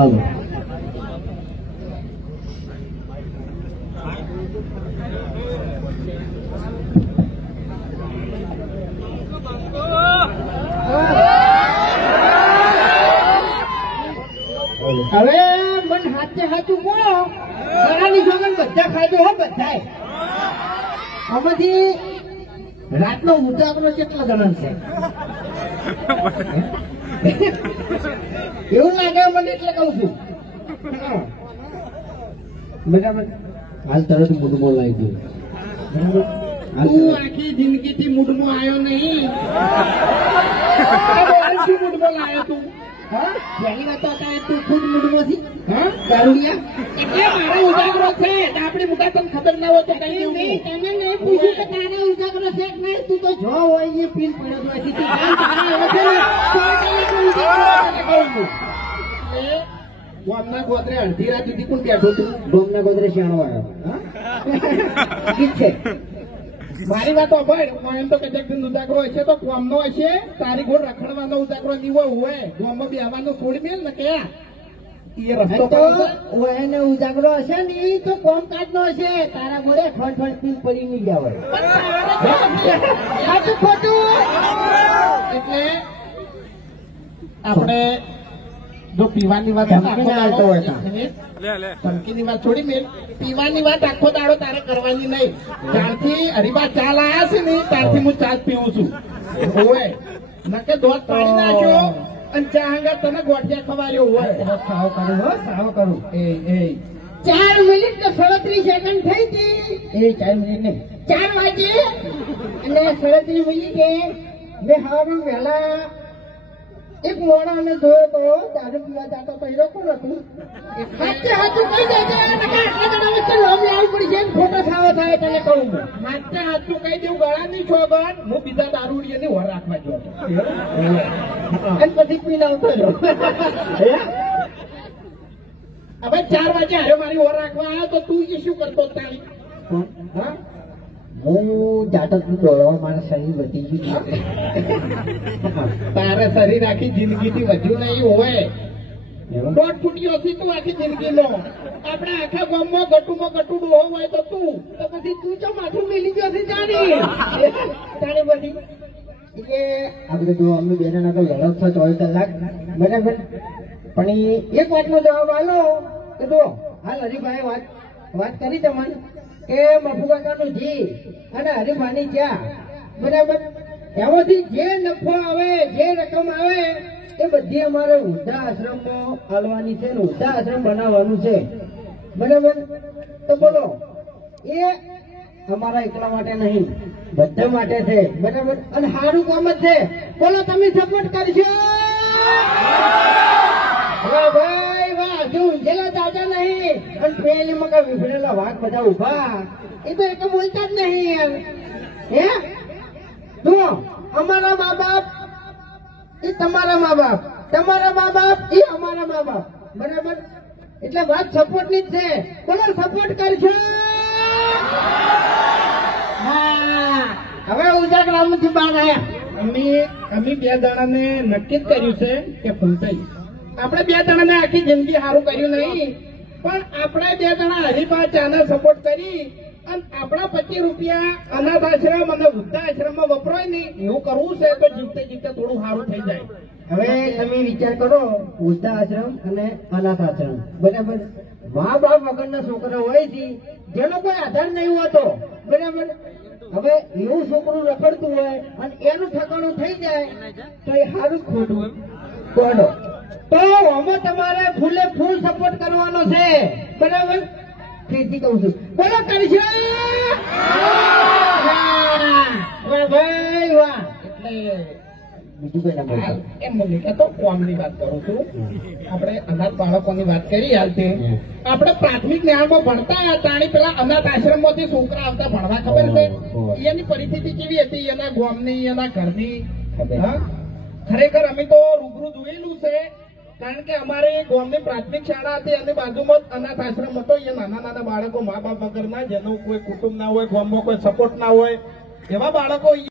હાલો હવે મન હાથે હાથું બોલો ઘણાની જોગન બધા ખાધો હો બધાય આમાંથી રાતનો ઉજાગરો કેટલો ગણન છે એવું લાગે મને એટલે કહું છું બરાબર હાલ તરત મૂડ બોલાઈ ગયું તું આખી જિંદગી થી મૂડમાં આવ્યો નહીં શું મૂડમાં લાવ્યો તું હા પહેલી વાત તો તું ખુદ મૂડમાં થી હા દારૂડિયા એટલે મારો ઉજાગરો છે આપણી મુકા તને ખબર ના હોય તો કઈ દેવું નહીં તમે નહીં પૂછ્યું કે તારો ઉજાગરો છે કે નહીં તું તો જો હોય એ પીન પડ્યો તો તું જાણ તારા આવે છે ને તો તને ઉજાગરો કહું ગામના ગોત્રે અડધી રાત સુધી કોણ બેઠો તું ગોમના ગોદરે શાણો આવ્યો ઠીક છે મારી વાત સાંભળ એમ તો કદાચ ઉજાગરો હશે તો ગામનો હશે તારી ગોળ રખડવાનો ઉજાગરો નીવો હોય ગામમાં બેવાનો થોડી મેલ ને ક્યાં એ રસ્તો એને ઉજાગરો હશે ને એ તો કોમકાજ નો હશે તારા ગોળે ઠોઠ પીન પડી નહીં ગયા હોય ખોટું એટલે આપણે જો પીવાની વાત ધમકીની વાત છોડી મેલ પીવાની વાત આખો દાડો તારે કરવાની નહીં ત્યારથી હરીબા ચા લાયા છે ને ત્યારથી હું ચા પીવું છું હોય નકે દોધ પાડી નાખ્યો અને ચા અંગા તને ગોઠિયા ખવાયો હોય સાવ કરું હો સાવ કરું એ 4 મિનિટ ને 37 સેકન્ડ થઈ હતી એ 4 મિનિટ ને 4 વાગે અને 37 મિનિટે મેં હવામાં વહેલા એક મોણાને જોયો તો દારૂ પીવા જાતો પહેરો કોણ હતું હાથે હાથું કઈ દેજે આટલા બધા વચ્ચે લોમ લાવવું પડશે ફોટો ખાવો થાય તને કહું હાથે હાથું કઈ દેવું ગળાની છોગન હું બીજા દારૂડિયાની વર રાખવા ગયો હતો અને પછી પીને આવતો રહ્યો હવે 4 વાગે હારે મારી વર રાખવા આવ્યો તો તું એ શું કરતો તારી હા હું જાતો દોડવા મારા શરીર વધી ગયું તારે શરીર આખી જિંદગી થી વધ્યું નહીં હોય 1.5 ફૂટ્યો હતી તું આખી જિંદગી નો આપડે આખા ગામમાં ગટુમાં ગટુ ડોહો હોય તો તું તો પછી તું જો માથું મેલી ગયો છે જાણી પછી એટલે આપણે તો અમે બેના નકલ લડત છો 24 કલાક બરાબર પણ એક વાતનો જવાબ આલો કે જો હાલ હરિભાઈ વાત કરી તમને કે મફુ કાકાનું જી અને હરિભાની ચા બરાબર એમાંથી જે નફો આવે જે રકમ આવે એ બધી અમારે વૃદ્ધા આશ્રમમાં આલવાની છે ને વૃદ્ધા આશ્રમ બનાવવાનું છે બરાબર તો બોલો એ અમારા એકલા માટે નહીં બધા માટે છે બરાબર અને સારું કામ જ છે બોલો તમે સપોર્ટ કરશો વાહ ભાઈ વાહ હજુ ઊંઝેલા દાદા નહીં અને પેલી મકા વિફરેલા વાઘ બધા ઉભા એ તો એક બોલતા જ નહીં હે જુઓ અમારા મા બાપ એ તમારા મા બાપ તમારા મા બાપ એ અમારા મા બાપ બરાબર એટલે વાત સપોર્ટ ની જ છે બોલો સપોર્ટ કરશો હા હવે ઉજાગરામાંથી બહાર આવ્યા અમે 2 જણાને નક્કી જ કર્યું છે કે ફૂલતાઈ આપણે 2 જણાને આખી જિંદગી સારું કર્યું નહીં પણ આપણે 2 જણા હરિભા ચાને સપોર્ટ કરી અને આપણા 25 રૂપિયા અનાથ આશ્રમ અને વૃદ્ધા આશ્રમમાં વપરાય નહીં એવું કરવું છે તો જીવતે જીવતે થોડું સારું થઈ જાય હવે તમે વિચાર કરો વૃદ્ધા આશ્રમ અને અનાથ આશ્રમ બરાબર મા બાપ વગરના છોકરા હોય છે જેનો કોઈ આધાર નહીં હોતો બરાબર હવે એવું છોકરું રખડતું હોય અને એનું ઠકાણું થઈ જાય તો એ સારું ખોટું કોડો તો આમાં તમારે ફૂલે ફૂલ સપોર્ટ કરવાનો છે બરાબર ફરીથી કહું છું બોલો કરશો વાહ ભાઈ વાહ એટલે બીજું કઈ ના બોલતા એમ મને તો કોમની વાત કરું છું આપણે અનાથ બાળકોની વાત કરી હાલ તે આપણે પ્રાથમિક જ્ઞાનમાં ભણતા તાણી પેલા અનાથ આશ્રમમાંથી છોકરા આવતા ભણવા ખબર છે એની પરિસ્થિતિ કેવી હતી એના ગામની એના ઘરની ખરેખર અમે તો રૂબરૂ જોયેલું છે કારણ કે અમારે ગામની પ્રાથમિક શાળા હતી અને બાજુમાં અનાથ આશ્રમ હતો એ નાના નાના બાળકો મા બાપ વગરના જેનું કોઈ કુટુંબ ના હોય ગામમાં કોઈ સપોર્ટ ના હોય એવા બાળકો